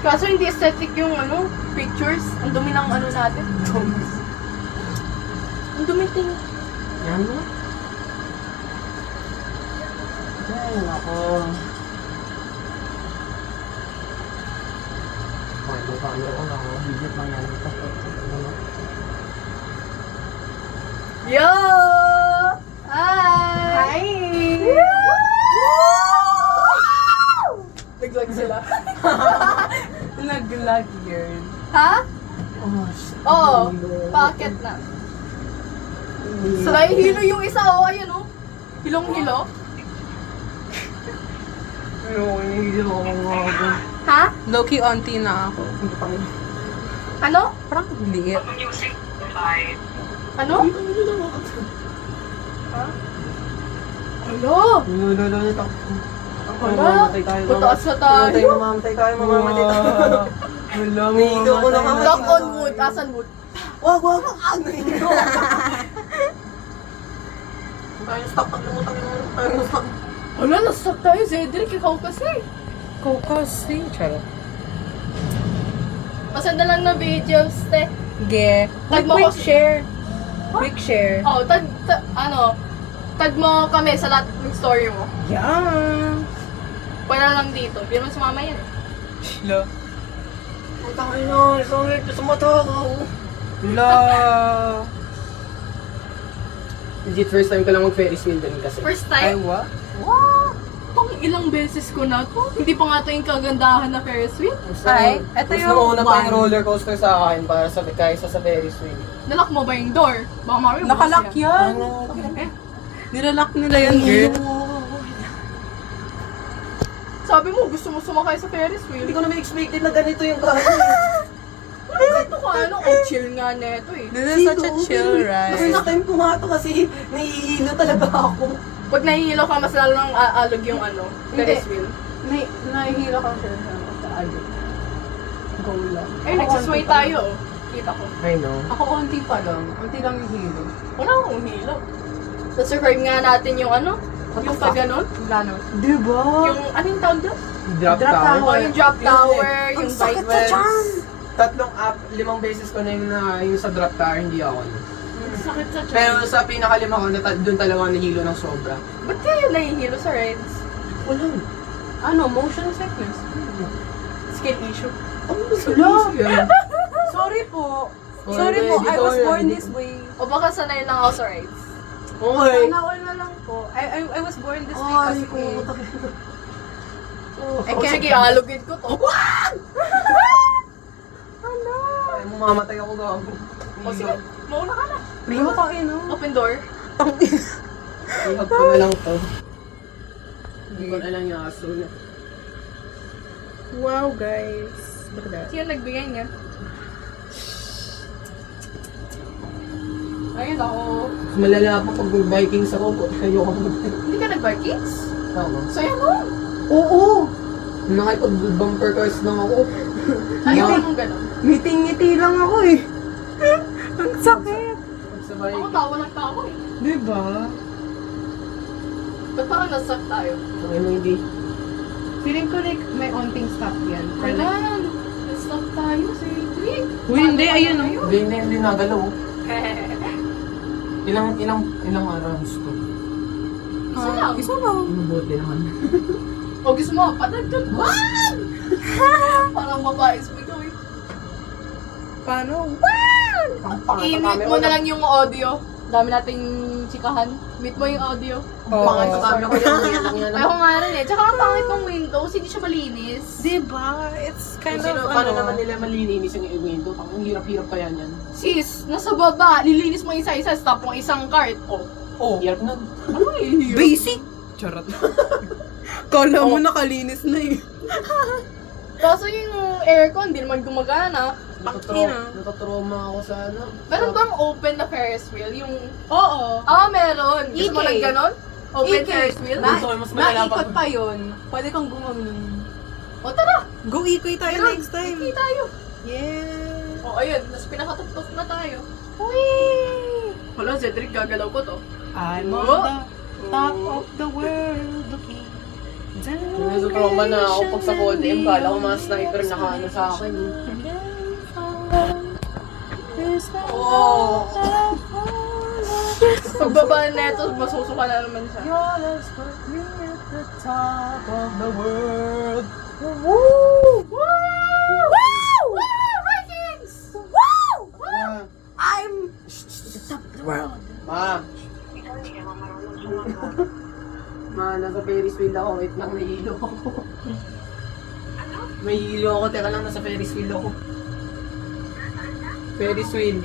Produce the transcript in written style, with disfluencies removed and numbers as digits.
Kaso hindi aesthetic yung pictures. Ang dumi ng natin. Ang dumi ting. Yan mo. Ay, nako. Paano ko na ako. Bigit lang yan. Yo! Hi! Naglag sila. Naglag yun. Ha? Oh, shit. Oo. Packet na. So, hilo yung isa, ayun, Hilong-hilo. Ano, hindi ako mga Ha? Low-key auntie na ako. Ano? Parang liit. Ano? Ha? Ano? Lulululito. Mamamatay tayo. Pataas na tayo. Mamamatay tayo. Mamamatay tayo. Wala mo. Naiido ko na kami. Knock on wood. Asan wood? Wag. Ano yun? Tayo stop. Pag lumutang yung tayo stop. Wala, nasak tayo, Cedric. Ikaw kasi. Kasi. Charot. Pasanda lang na videos, te. Ge. Tag mo Quick ko- share. Quick share. Oh, tag mo kami sa lahat ng story mo. Yeah. Pwede lang dito. Hindi naman sumama yan eh. Hello. Ang tayo na. Isang ito sa mata ko. Hello. Legit, first time ko lang mag-Ferris wheel din kasi. First Ay, time? what? Wow! Pang ilang beses ko na to. Hindi pa nga ito yung kagandahan na Ferris wheel. Ay, eto Mas yung nauna pa yung one. roller coaster sa akin para sa kaysa sa Ferris wheel. Nalock mo ba yung door? Baka mamaya Nakalock bukas yan. Nilalock nila yan, girl. Sabi mo, gusto mo sumakay sa Ferris wheel. Hindi ko naman expected na ganito yung kaya. Ito ka, chill nga neto eh. This is such a chill Kasi ride. na-time ko nga ito kasi nahihilo talaga ako. Pag nahihilo ka, mas lalo nang aalog yung Ferris wheel. Nahihila ka siya sa alip. Go lang. Ay, nagsasway tayo. Kita ko. I know. Ako konti pa lang. Konti lang yung hilo. Wala akong hilo. Subscribe nga natin yung yung pag ganon. Plano. Diba? Yung, anong tawag doon? Drop Drop tower. Oh, yung drop tower, Ang yung sakit bike sa wells. tiyan! 5 beses ko na yung sa drop tower, hindi ako. Sakit sa tiyan. Pero sa pinakalima ko, doon talaga nahilo ng sobra. Ba't kaya nahihilo sa rides? Wala. Ano? Motion sickness. Skin issue. Wala. Sorry po. Oh, Sorry po. I was born hindi- this way. O baka sanay lang ako sa rides. Okay. Sana all na lang po. I was born this way Ay, kasi. ko. I O can't- sige, alugin ko to. Ano? Ay, mamamatay ako gago. O sige, mauna ka na. Ano ka no? Open door. Ihag ko na lang to. Hindi ko na lang yung aso na. Wow, guys. Look at that. Sino nagbigay niya? Ayun ako. Mas malala pa pag Vikings ako, ayoko mag-bike. Hindi ka nag-Vikings? Tama. Saya mo. Oo! Nakipag-bumper cars lang ako. Ayaw Yeah. mong gano'n. Ngiti-ngiti lang ako eh. Ang sakit. Pag sa Ako bike, tawa ng tawa eh. Diba? Ba't parang nasak tayo? okay mo hindi. Feeling ko like may onting stop yan. Or like, Ayan. Stop tayo, Cedric. Uy, hindi. Ayun oh. Hindi nagalaw. Ilang rounds to? Isa lang. Isa lang. Mabuti naman. O gusto mo, padagdag ko. Parang babae sa ikaw eh. Paano? I-mute mo na lang yung audio. Dami nating chikahan. Mute mo yung audio. Oo. Pangit sa Sabi ko yan lang yan. Ay, ako nga rin eh. Tsaka ang pangit ng Windows, hindi siya malinis. Diba? It's kind of Paano naman nila malilinis yung window? Ang hirap-hirap pa yan. Sis, nasa baba, lilinis mo isa-isa, stop mo isang cart. Oh. Hirap nun. Ano eh? basic. Charot. Kala mo nakalinis na eh. Kaso yung aircon, di naman gumagana. Natatrauma ako sa ano. Meron bang open na Ferris wheel? Yung... Oo. Meron. Gusto mo Ike. ng ganon? Open Ike. Ferris wheel? Na- mas malala pa. Naikot pa yun. Pwede kang gumanon. O tara, Go ikoy tayo Meron. next time. hindi tayo. Yeah. O ayun, mas pinakatuptok na tayo. Whee! Wala, Cedric, gagalaw ko to. I'm Oh. on the top of the world looking Nasa trauma na ako pag sa podium. Kala ko mga sniper nakaano sa akin. Oh! Pagbaba na ito, masusuka na naman siya. Top of the world. Woo! Woo! Woo! Vikings! Woo! Ma, I'm the top of the world. ma. Ma, nasa Ferris wheel ako. Wait lang, may hilo ako. May hilo ako. Teka lang, nasa Ferris wheel ako. Ferris wheel.